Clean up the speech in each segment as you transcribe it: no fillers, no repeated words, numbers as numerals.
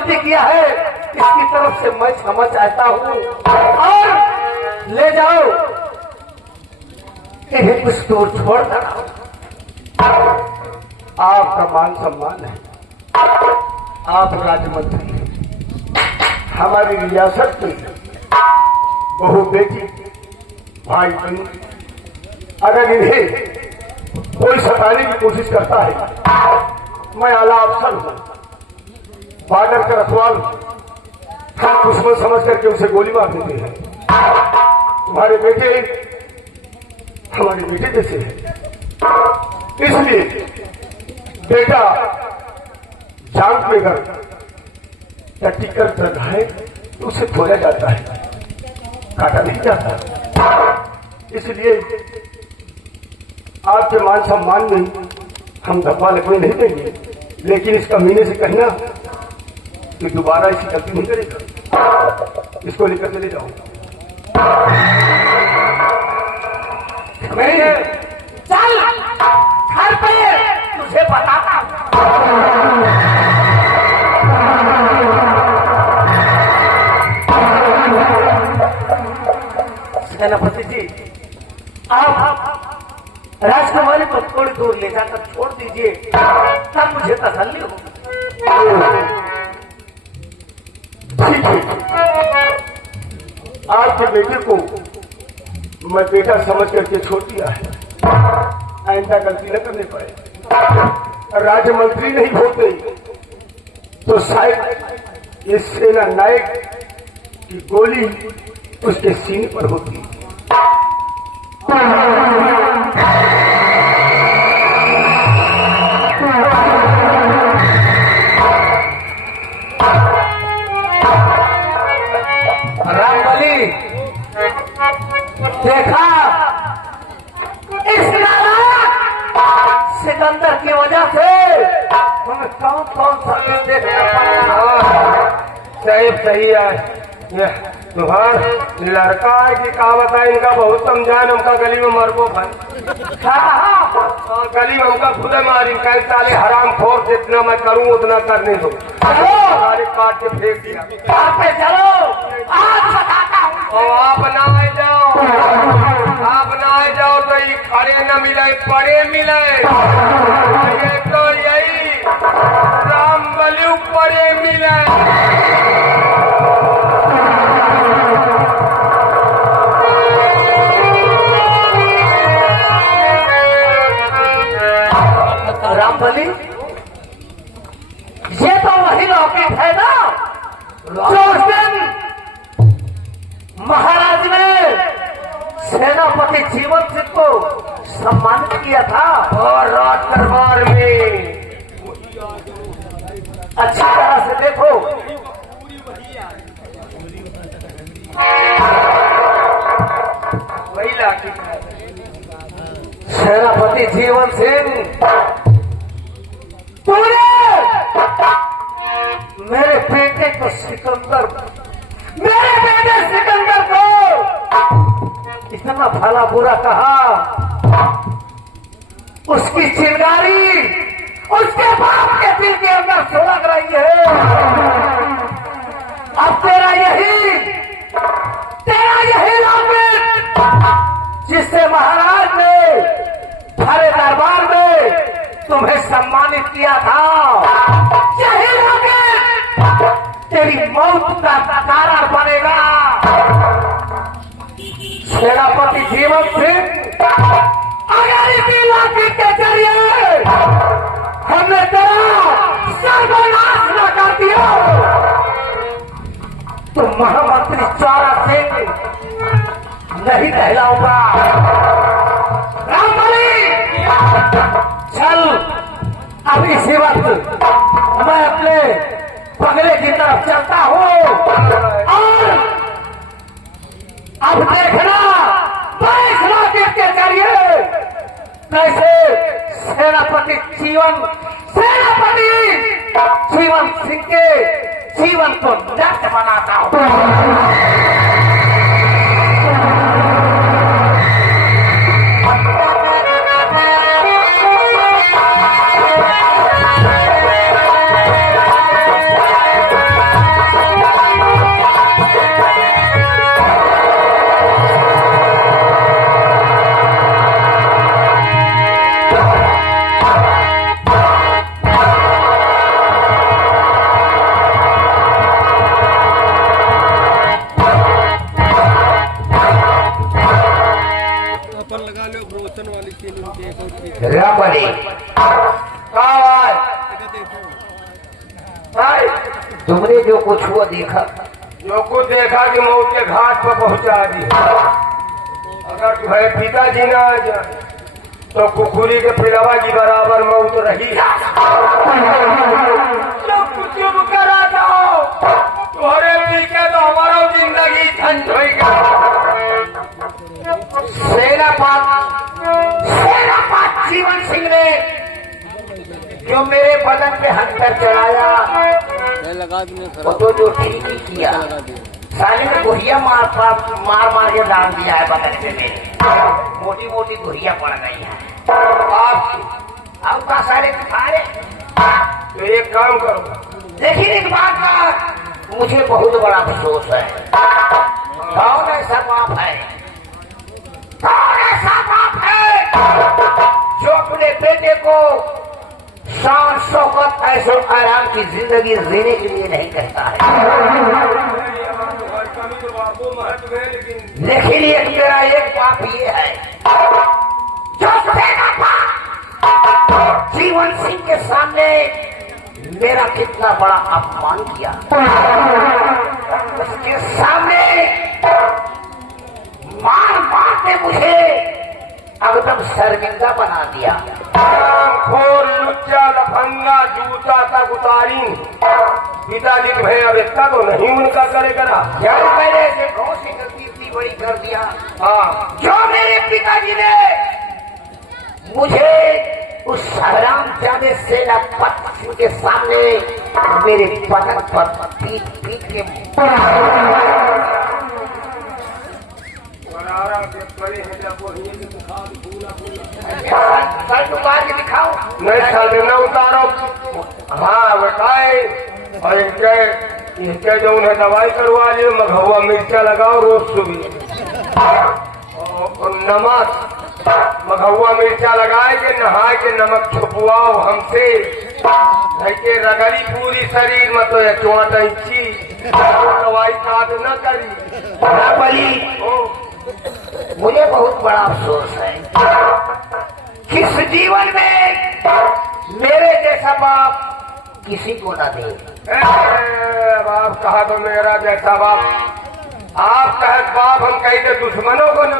गलती किया है इसकी तरफ से मैं क्षमा चाहता हूँ और ले जाओ इन्हें कुछ दूर छोड़ कर आपका मान सम्मान है। आप राज्यमंत्री हमारी रियासत की बहु बेटी भाई बहन अगर इन्हें कोई सताने की कोशिश करता है मैं आला अफसर हूं, बॉर्डर का रखवाल, हम दुश्मन समझ करके उसे गोली मार देते हैं। तुम्हारे बेटे हमारे बेटे जैसे हैं, इसलिए बेटा जान पे अगर टट्टी कर लगाए तो उसे धोया जाता है, काटा नहीं जाता। इसलिए आपके मान सम्मान में हम धब्बा लगने नहीं देंगे, लेकिन इस कमीने से कहना कि दोबारा ऐसी गलती नहीं करेगा। इसको लेकर चले जाओ। नहीं है, चल घर पे तुझे बताता हूं। सेनापति जी, आप राजकुमारी को थोड़ी दूर ले जाकर छोड़ दीजिए, तब मुझे तसल्ली हो। ठीक है, आपके बेटे को मैं बेटा समझ करके छोड़ दिया है, आइंदा गलती न करने पाए। राज्य मंत्री नहीं होते तो शायद ये सेना नायक की गोली उसके सीने पर होती। रामबली देखा, इस सिकंदर की वजह से हमें कौन कौन सा देखना पड़ा। सही है, तुहार लड़का है कि का बता, इनका बहुत समझान, हमका गली में मर को भाई गली में हमका खुदे मारी, कई साले हराम खोर, जितना मैं करूं उतना करने दो। सारे काट के फेंक दिया। चलो आज बताता हूं। आप ना आए जाओ तो ये खड़े न मिले पड़े मिले, ये तो यही राम बलि पड़े मिले। रामबली, ये तो वही लौकिक है ना जो उस दिन महाराज ने सेनापति जीवन सिंह को सम्मानित किया था और राज दरबार में अच्छी तरह से देखो। वही लाठी सेनापति जीवन सिंह, तूने मेरे बेटे को इतना भला बुरा कहा, उसकी चिंगारी उसके बाप के दिल के अंदर सुलग रही है। अब तेरा यही लौकिक जिससे महाराज ने भरे दरबार में तुम्हें सम्मानित किया था, यही लौकिक तेरी मौत का कारण बनेगा। सेनापति जीवन सिंह, अगर इसी लौकिक के जरिए हमने तेरा सर्वनाश न कर दिया तो महामंत्री चारा सिंह नहीं कहलाऊंगा। रामबली, चल अब इसी वक्त मैं अपने बंगले की तरफ चलता हूँ और अब देखना इस लौकिक के जरिए कैसे सेनापति जीवन सिंह के जीवन को नष्ट बनाता हूँ। भाई तुमने जो कुछ हुआ देखा, जो कुछ देखा कि मौत के घाट पर पहुंचा दी। अगर तुम्हारे पिताजी ना आ जाए तो कुकुरी के पिलवा की बराबर मौत रही। चुप करा जाओ, तुम्हारे पी के तो हमारा जिंदगी झंझ हो गई। सेनापत जीवन सिंह ने जो मेरे बदन पे हथकड़ चढ़ाया वो तो जो ठीक ही किया। साले में गुहिया मार के डाल दिया है बदन पे मेरे, मोटी मोटी गुहिया पड़ गई है। अब का सारे खारे तो एक काम करो, लेकिन इस बात का मुझे बहुत बड़ा अफसोस है। कौन ऐसा बाप है, कौन ऐसा बाप है जो अपने बेटे को शान शौकत ऐशो आराम की जिंदगी जीने के लिए नहीं कहता है। लेकिन एक मेरा एक बाप ये है जो जीवन सिंह के सामने मेरा कितना बड़ा अपमान किया, उसके सामने मार मार के मुझे एकदम शर्मिंदा बना दिया। खोर लुच्चा लफंगा जूता तक उतारी पिताजी के भाई अब इतना तो नहीं उनका करेगा ना। जब मैंने से कौन सी गलती इतनी बड़ी कर दिया, हाँ जो मेरे पिताजी ने मुझे उस हरामजादे सेनापति के सामने मेरे बदन पर पीट पीट के सर उतार के दिखाओ। नहीं सर न उतारो। हाँ बताए, और इसके जो उन्हें दवाई करवा लियो, मघुआ मिर्चा लगाओ रोज सुबह, और नमक मघुआ मिर्चा लगाए के नहाए के नमक छुपवाओ हमसे, के रगड़ी पूरी शरीर में तो चौट इंची दवाई काट न करी। मुझे बहुत बड़ा अफसोस है किस जीवन में मेरे जैसा बाप किसी को ना दे। बाप कहा तो मेरा जैसा बाप, आप कहे बाप हम कहते दुश्मनों को न।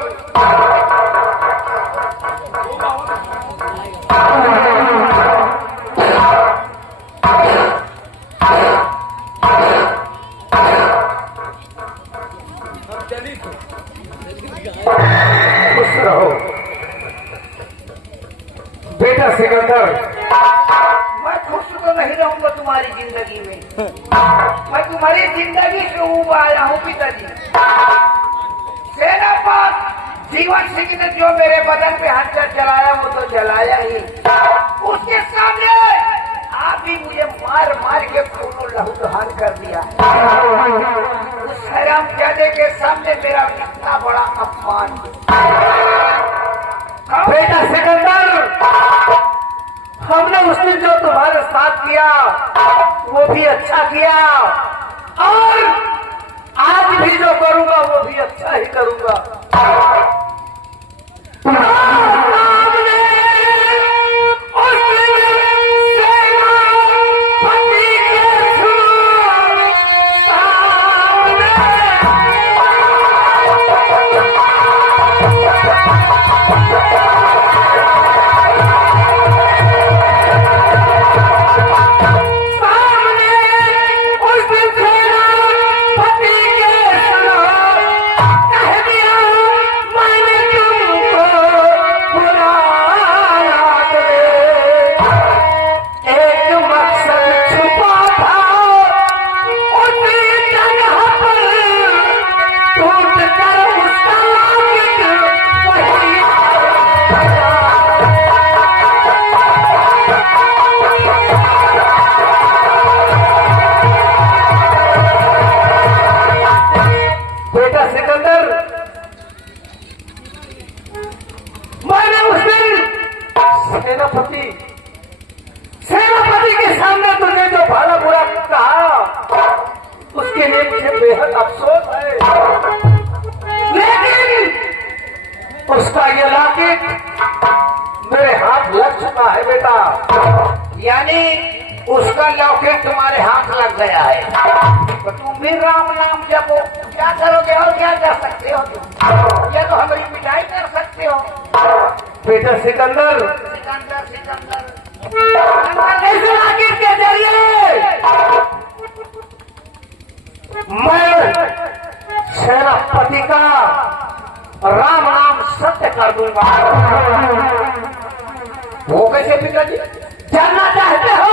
खुश रहो बेटा सिकंदर। मैं खुश तो नहीं रहूंगा तुम्हारी जिंदगी में, मैं तुम्हारी जिंदगी से ऊब आया हूँ पिताजी। सेनापत जीवन सिंह ने जो मेरे बदन पे हथकड़ चलाया वो तो जलाया ही, उसके सामने आप भी मुझे मार मार के खून लहूलुहान कर दिया। उस हरामजादे के सामने मेरा कितना बड़ा अपमान। बेटा सिकंदर, हमने उस दिन जो तुम्हारे साथ किया वो भी अच्छा किया, और आज भी जो करूंगा वो भी अच्छा ही करूंगा। सेनापति के सामने तुझे जो भला बुरा कहा उसके लिए मुझे बेहद अफसोस है, लेकिन उसका ये लॉकेट मेरे हाथ लग चुका है बेटा। यानी उसका उसका लॉकेट तुम्हारे हाथ लग गया है तो तुम भी राम नाम जपो। क्या करोगे और क्या कर सकते हो तुम? ये तो हमारी मिठाई कर सकते हो। बेटा सिकंदर, सिकंदर सिकंदर इस राकेट के जरिए मैं सेनापति का राम नाम सत्य कर दूंगा। वो कैसे पिताजी? जानना चाहते हो?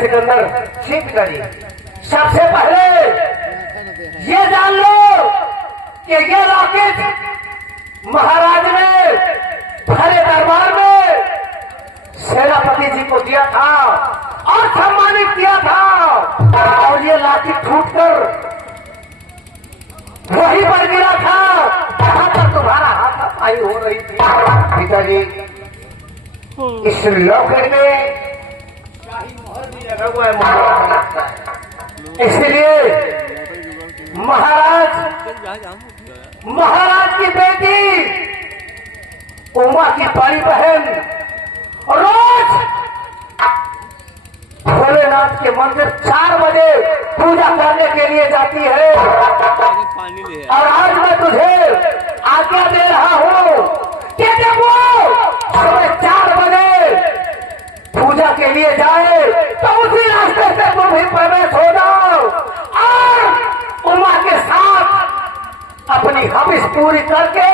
सिकंदर, ठीक पिताजी। सबसे पहले ये जान लो कि ये रॉकेट महाराज ने भरे दरबार में सेनापति जी को दिया था और सम्मानित किया था और ये लाठी टूटकर वहीं पर गिरा था जहां पर तुम्हारा हाथापाई हो रही थी। पिताजी इस लॉकेट में इसलिए महाराज की बेटी उमा की बड़ी बहन रोज भोलेनाथ के मंदिर 4 बजे पूजा करने के लिए जाती है और आज मैं तुझे आज्ञा दे रहा हूं कि जब वो सुबह 4 बजे पूजा के लिए जाए तो उसी रास्ते से तुम भी प्रवेश हो जाओ और उमा के साथ अपनी हविस पूरी करके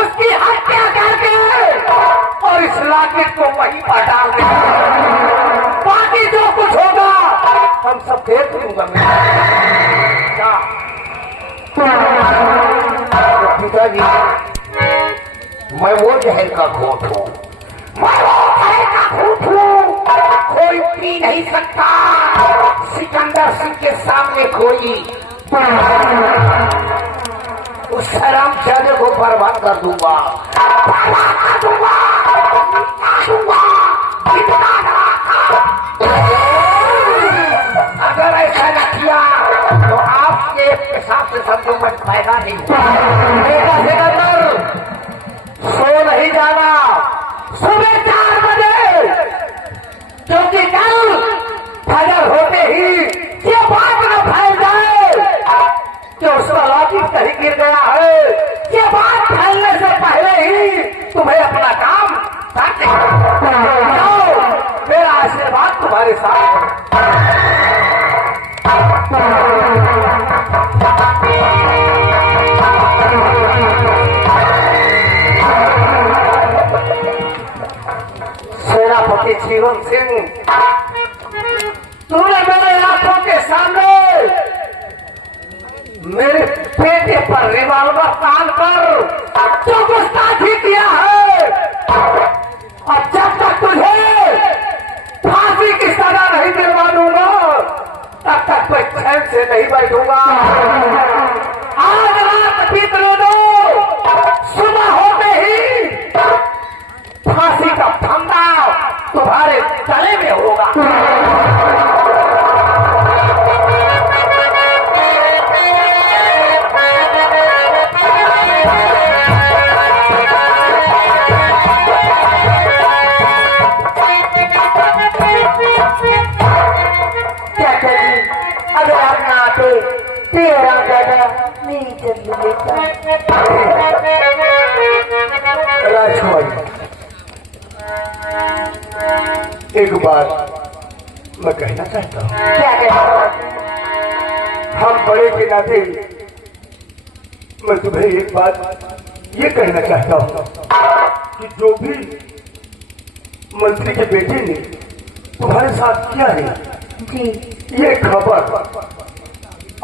उसकी हत्या करके और इस लाकेट को वहीं पर डाल देंगे। बाकी जो कुछ होगा हम सब देख लूंगा। पिताजी मैं वो जहर का घोट हूँ, मैं वो जहर का घोट हूँ, कोई पी नहीं सकता। सिकंदर सिंह के सामने कोई उस शरामजादे को बर्बाद कर दूंगा, बर्बाद कर दूंगा, अगर ऐसा न किया तो आपके हिसाब से समझो मैं पैदा नहीं सिकंदर सो नहीं जाना सुबह 4 बजे, क्योंकि कल फजर होते ही ये बात न फैल जाए कि उसका लॉकेट कहीं गिर गया है। ये बात फैलने से पहले ही तुम्हें अपना काम करते जाओ। मेरा आशीर्वाद तुम्हारे साथ सेनापति जीवन सिंह, तूने मेरे आंखों के सामने मेरे पेटे पर रिवॉल्वर तान कर जो गुस्ताखी किया है और जब तक तुझे फांसी की सजा नहीं दिलवा दूंगा तब तक मैं चैन से नहीं बैठूंगा। आज रात बीतने दो, सुबह होते ही फांसी का फंदा तुम्हारे गले में होगा। अगर आप ना आते तेरा दादा मेरी जल्दी लेता। एक बात मैं कहना चाहता हूँ। क्या कहना? हम बड़े के नाते मैं तुम्हें एक बात ये कहना चाहता हूँ कि जो भी मंत्री के बेटे ने तुम्हारे साथ किया है जी ये खबर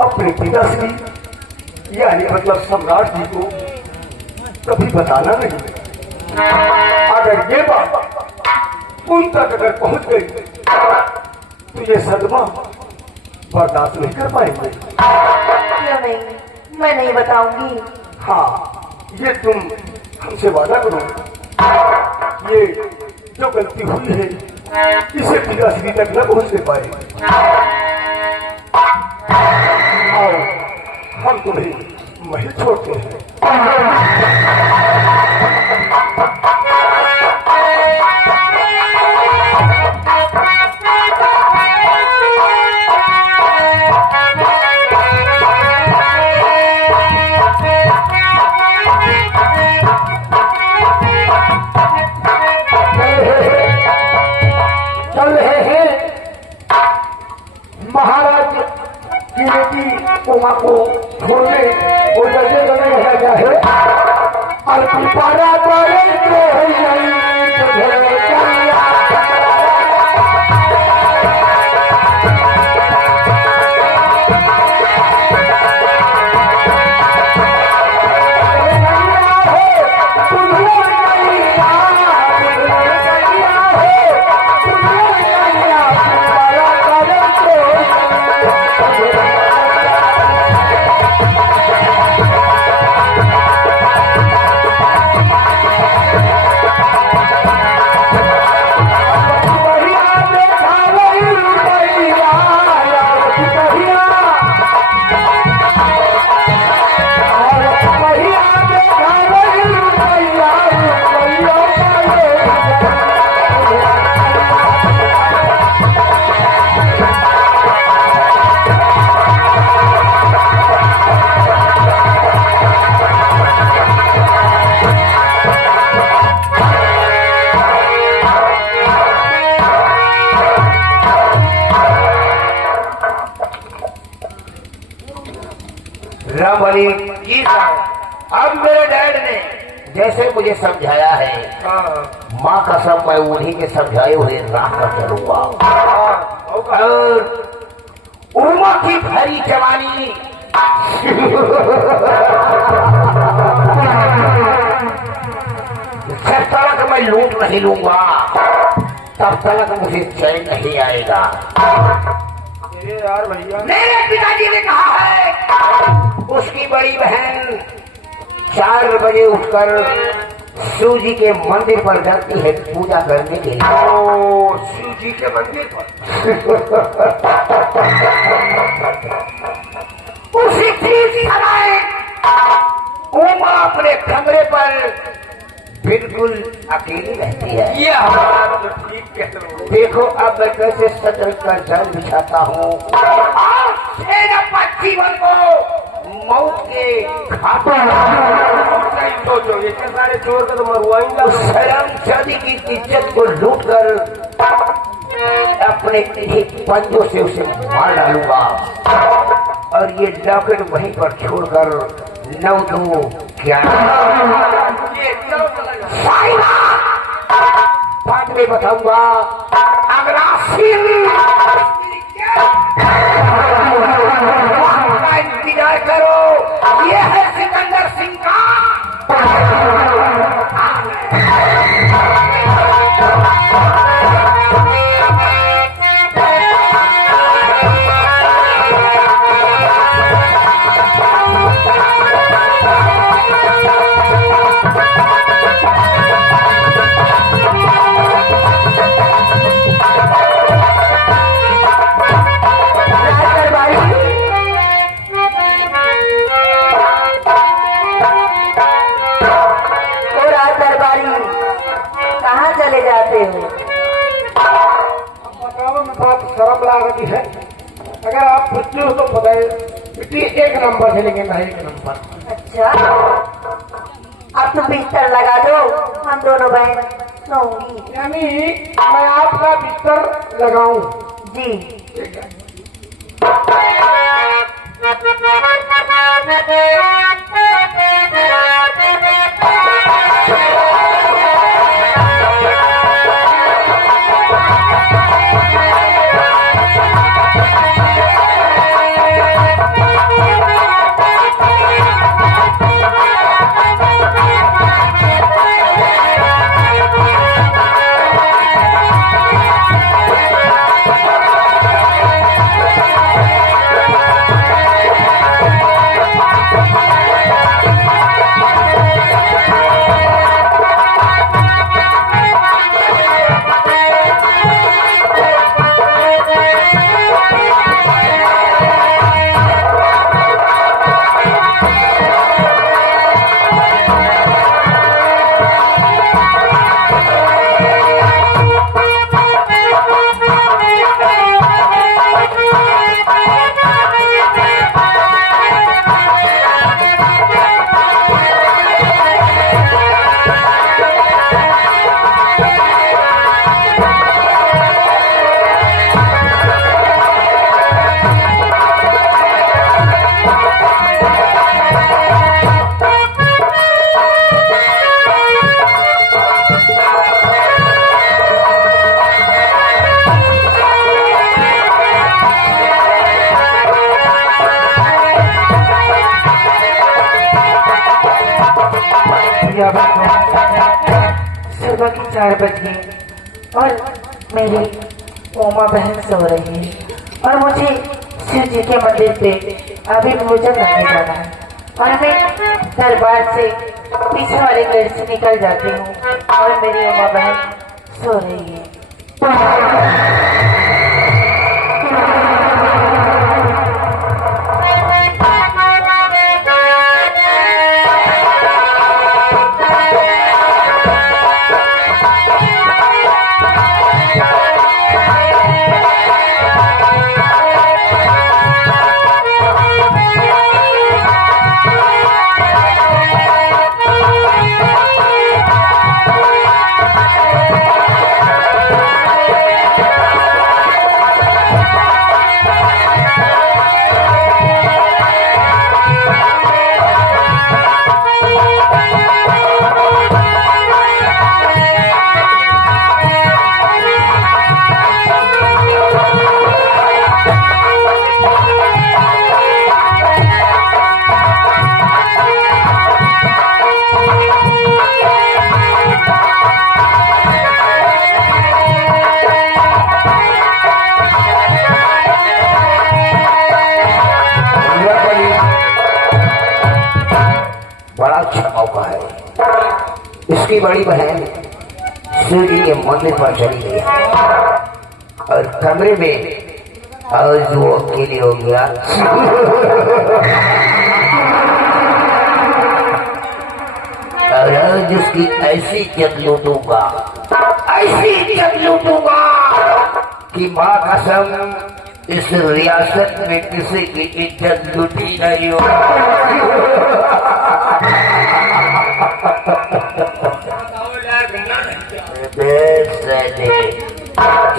अपने पिताश्री यानी मतलब सम्राट जी को कभी बताना नहीं। अगर ये बात उन तक अगर पहुंच गई तो ये सदमा बर्दाश्त नहीं कर पाएंगे। क्यों नहीं, मैं नहीं बताऊंगी। हाँ, ये तुम हमसे वादा करो। ये जो गलती हुई है इसे पिताश्री तक न पहुंचने पाए और हम तुम्हें महल छोड़ते हैं। चल रहे हैं महाराज की बेटी उमा को छोड़ने वो जगह बने रह गया है और पिपारा रामबली जी अब मेरे डैड ने जैसे मुझे समझाया है माँ कसम मैं उन्हीं के समझाए हुए राह पर चलूंगा और उमा की भरी जवानी जब तक मैं लूट नहीं लूंगा तब तक मुझे चैन नहीं आएगा। यार भैया मेरे पिताजी ने कहा है उसकी बड़ी बहन 4 बजे उठकर शिव जी के मंदिर पर जाती है पूजा करने के लिए। शिव जी के मंदिर पर उसी ठीक समय उमा अपने कमरे पर बिल्कुल अकेली रहती है। ये हमारा तो ठीक कहते हो। देखो अब मैं कैसे सजल कर जाल बिछाता हूँ और जीवन को मौत के घाटों सोचो ये सारे चोर का तो मरवाएंगे। शर्म शादी की इज्जत को लूट कर अपने पंजों से उसे मार डालूंगा और ये लॉकेट वहीं पर छोड़कर 9-2 क्या बाद में बताऊंगा। अगला इंतजार करो, ये है सिकंदर सिंह का। चले जाते हो? बात शर्म लागती है। अगर आप पूछते हो तो बताए बेटी 1 नंबर चलेंगे ना 1 नंबर। अच्छा अब तो बिस्तर लगा दो, हम दोनों बहन सोऊंगी। यानी मैं आपका बिस्तर लगाऊं? जी। सुबह की 4 बजे और मेरी उमा बहन सो रही है और मुझे शिव जी के मंदिर पे अभी भोजन करने जाना है और मैं दरबार से पीछे वाले घर से निकल जाती हूँ और मेरी उमा बहन सो रही है। इसकी बड़ी बहन शिव जी के मंदिर पर चली गई और कमरे में आज वो अकेले हो गया। और आज उसकी ऐसी इज्जत लूटूंगा, ऐसी इज्जत लूटूंगा कि माँ कसम इस रियासत में किसी की इज्जत लूटी नहीं हो।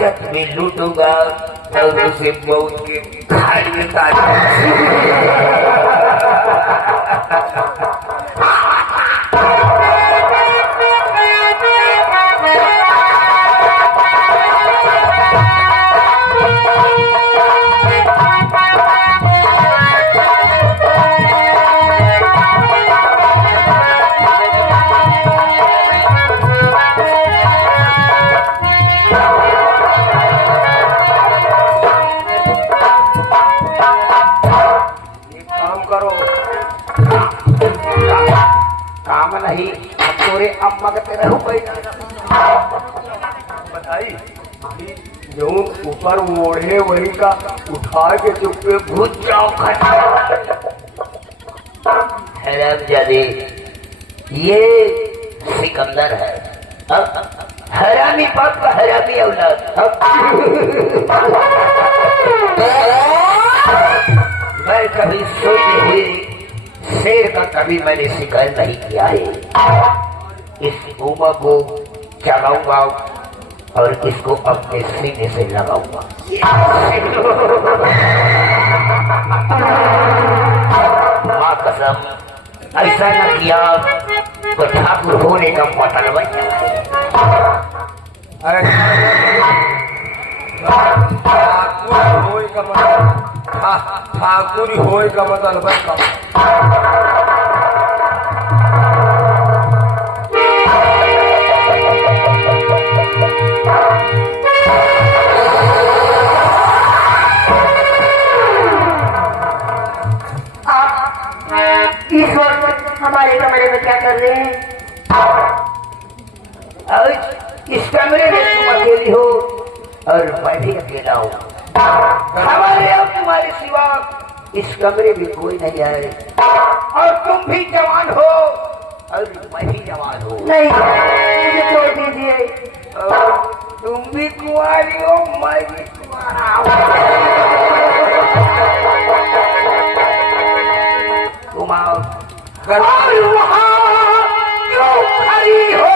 इज्जत भी लूटूंगा और उसे मौत के खाई में काम नहीं तोरे अम्मा के तेरे बताई जो ऊपर ओढ़े वही का उठा के चुपके भूत जाओ हैरान जादे ये सिकंदर है। हरामी बाप का हरामी औलाद। मैं कभी सोते हुए शेर का कभी मैंने शिकार नहीं किया है। इस उमा को चलाऊंगा और इसको अपने सीने से लगाऊंगा। माँ कसम, ऐसा न किया तो ठाकुर होने का मतलब बन जाए। ठाकुर होए का मतलब इस वक्त हमारे कमरे में क्या कर रहे हैं? और इस कमरे में तुम अकेली हो और मैं भी अकेला हूँ। हमारे अब तुम्हारे सिवा इस कमरे में कोई नहीं आए, और तुम भी जवान हो और मैं भी जवान हूँ। नहीं, मुझे छोड़ दीजिए। तुम भी कुंवारी हो, मैं भी कुंवारा हूँ। तुम आओ और वहाँ जो खड़ी हो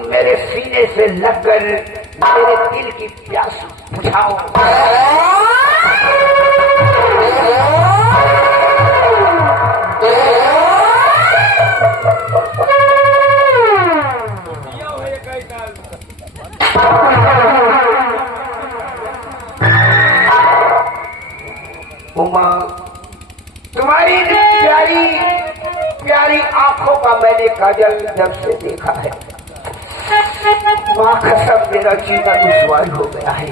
मेरे मेरे सीने से लगकर मेरे दिल की प्यास बुझाओ। उमा, तुम्हारी प्यारी प्यारी आंखों का मैंने काजल जब से देखा है, माँ कसम मेरा जीना दुश्वार हो गया है।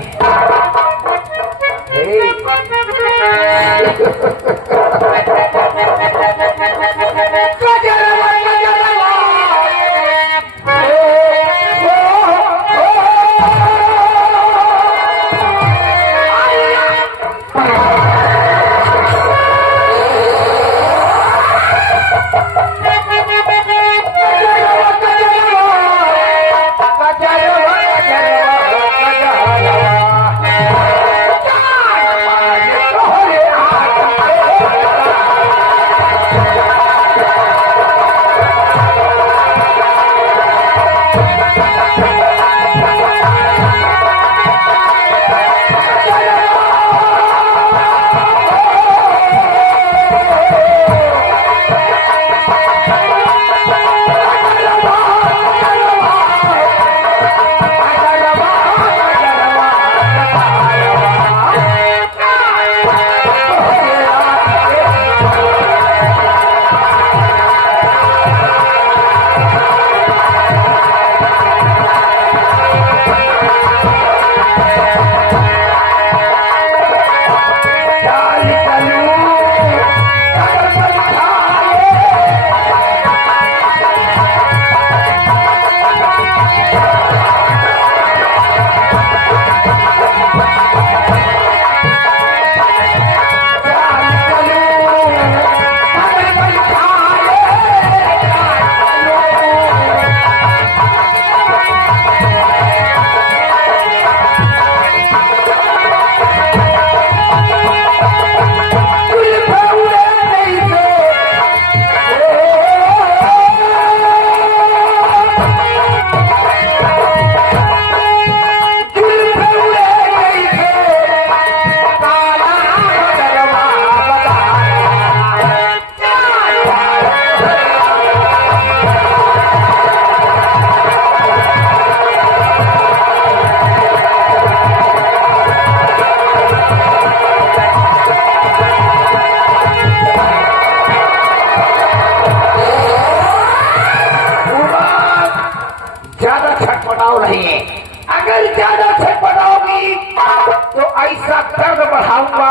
बढ़ाऊंगा,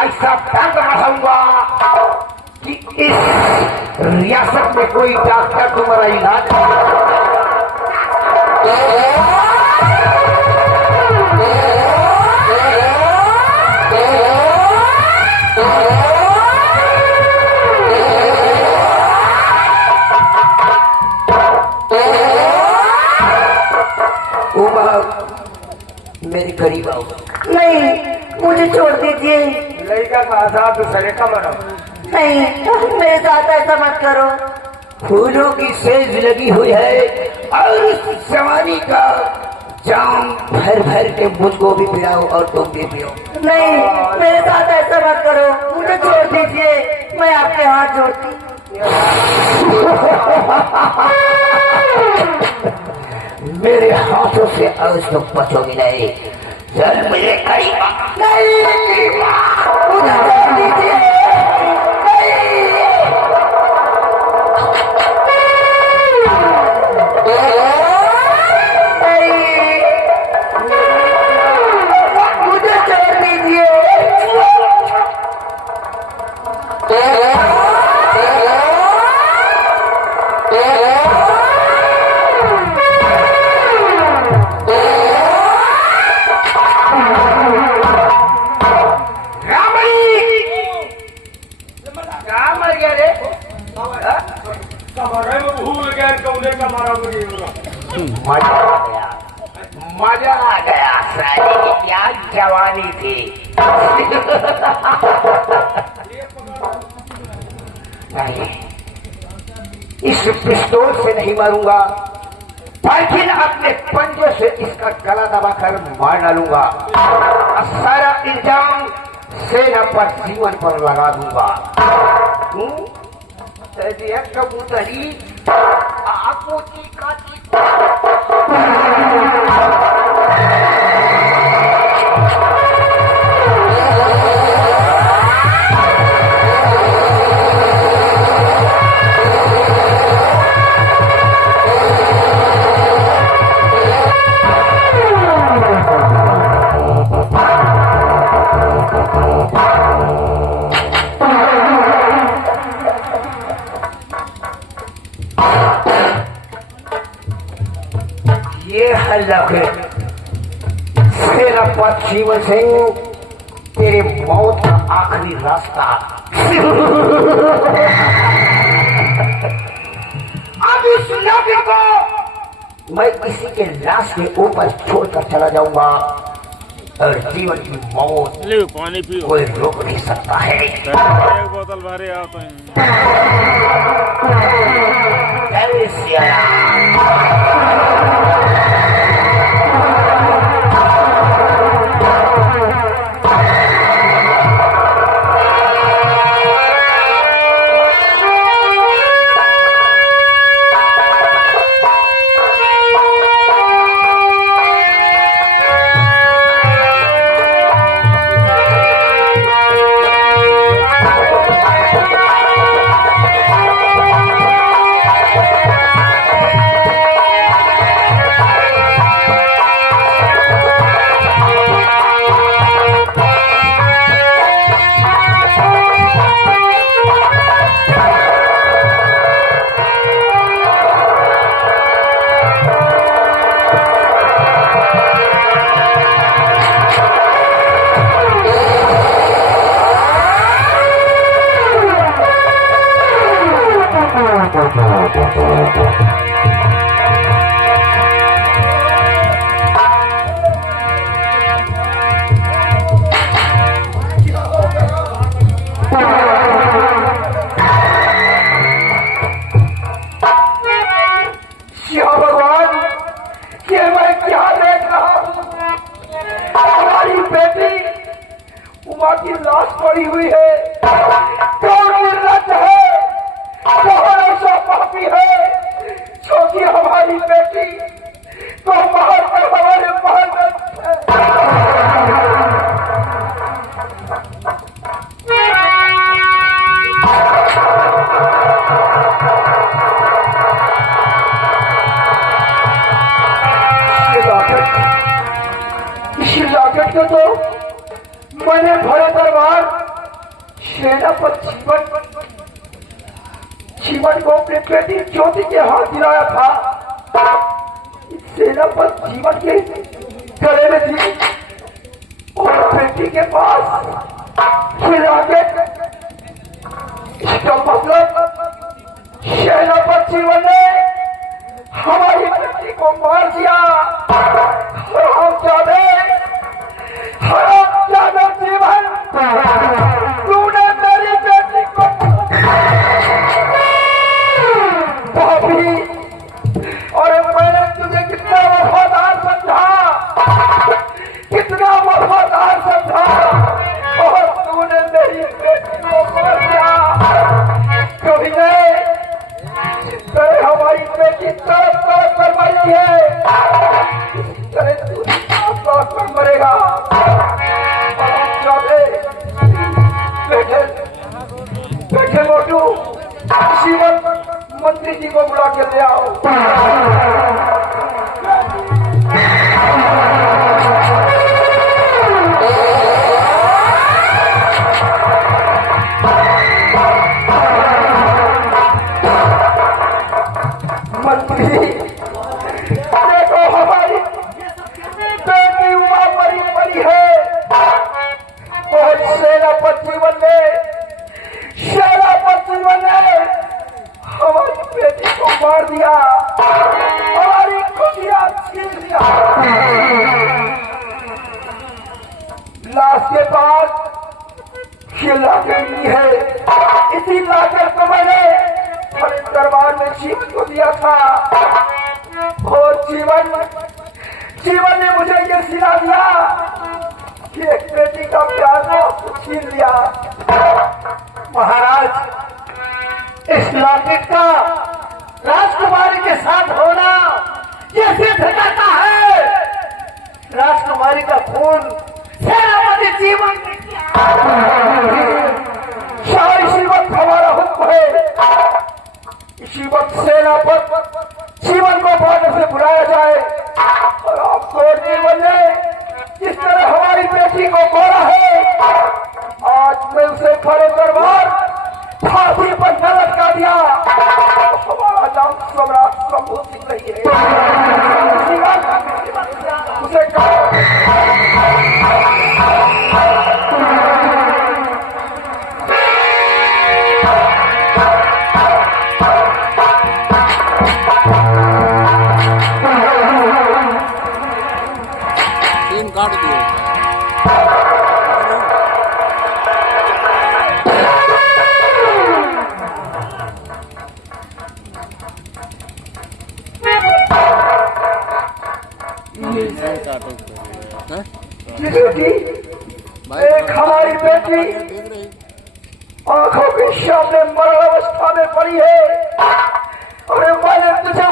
ऐसा दर्द बढ़ाऊंगा कि इस रियासत में कोई डॉक्टर तुम्हारा इलाज मेरे करीब आओ। नहीं, मुझे छोड़ दीजिए। लड़का का आजाद सरे का मरो। नहीं, मेरे साथ ऐसा मत करो। फूलों की सेज लगी हुई है और इस जवानी का जाम भर भर के मुझको भी पिलाओ और तुम भी पियो। नहीं, मेरे साथ ऐसा मत करो, मुझे छोड़ दीजिए। मैं आपके हाथ जोड़ती। मेरे हाथों से आज तो बचोगी नहीं। चल मुझे करीब नहीं, मुझे छोड़ दीजिए। मजा आ गया साली की क्या जवानी थी। नहीं, इस पिस्तौल से नहीं मारूंगा, लेकिन अपने पंजे से इसका गला दबाकर मार डालूंगा और सारा इल्जाम सेना पर जीवन पर लगा दूंगा। कबूतरी आपको ये हल्ला सेनापति जीवन सिंह, तेरे मौत का आखिरी रास्ता। अब इस लड़के को मैं किसी के लाश के ऊपर छोड़कर चला जाऊंगा और जीवन की मौत ले पानी पियो, कोई रोक नहीं सकता है। एक बोतल भरे आओ तो जय सिया की लाश पड़ी हुई है। कौन निर्लज है, कौन ऐसा पापी है जो कि हमारी बेटी तो बाहर पर हमारे महल में इस लॉकेट को तो मैंने सेनापति जीवन को अपने बेटी ज्योति के हाथ दिलाया था। सेनापति जीवन के गले में थी और बेटी के पास खिला के। इसका मतलब सेनापति जीवन ने हमारी बेटी को मार दिया। हराम जादे जीवन, तूने मेरी बेटी को भाभी, और मैंने तुझे कितना वफादार समझा, कितना वफादार समझा, और तूने मेरी बेटी को मार दिया। कभी नहीं, तेरे हमारी बेटी तड़प तड़प कर मरी है, तेरे तू तड़प कर मरेगा। बैठे बैठे मोटू, जीवन मंत्री जी को बुला के ले आओ। मंत्री देखो, हमारी बेटी उमा मरी पड़ी है और सेनापति जीवन ने हमारी बेटी को मार दिया, हमारी खुशियां छीन दिया। लाश के बाद ये लाकर ली है, इसी लाकर को मैंने बड़े दरबार में जीवन को दिया था और जीवन ने मुझे ये सिला दिया कि एक बेटी का प्यार को छीन लिया। महाराज, इस लौकिक का राजकुमारी के साथ होना ये सिद्ध करता है राजकुमारी का खून सेनापति जीवन इसी वक्त हमारा हुक्म है। इसी वक्त सेनापति जीवन को बॉर्डर से बुलाया जाए और आपको जीवन ने जिस तरह हमारी बेटी को मारा है, आज मैं उसे खड़े दरबार फांसी पर न लटका दिया। हमारा नाम सम्राट शंभू सिंह नहीं है। उसे तीन काट दिए। एक हमारी बेटी आंखों के सामने मरण अवस्था में पड़ी है और मैंने तुझे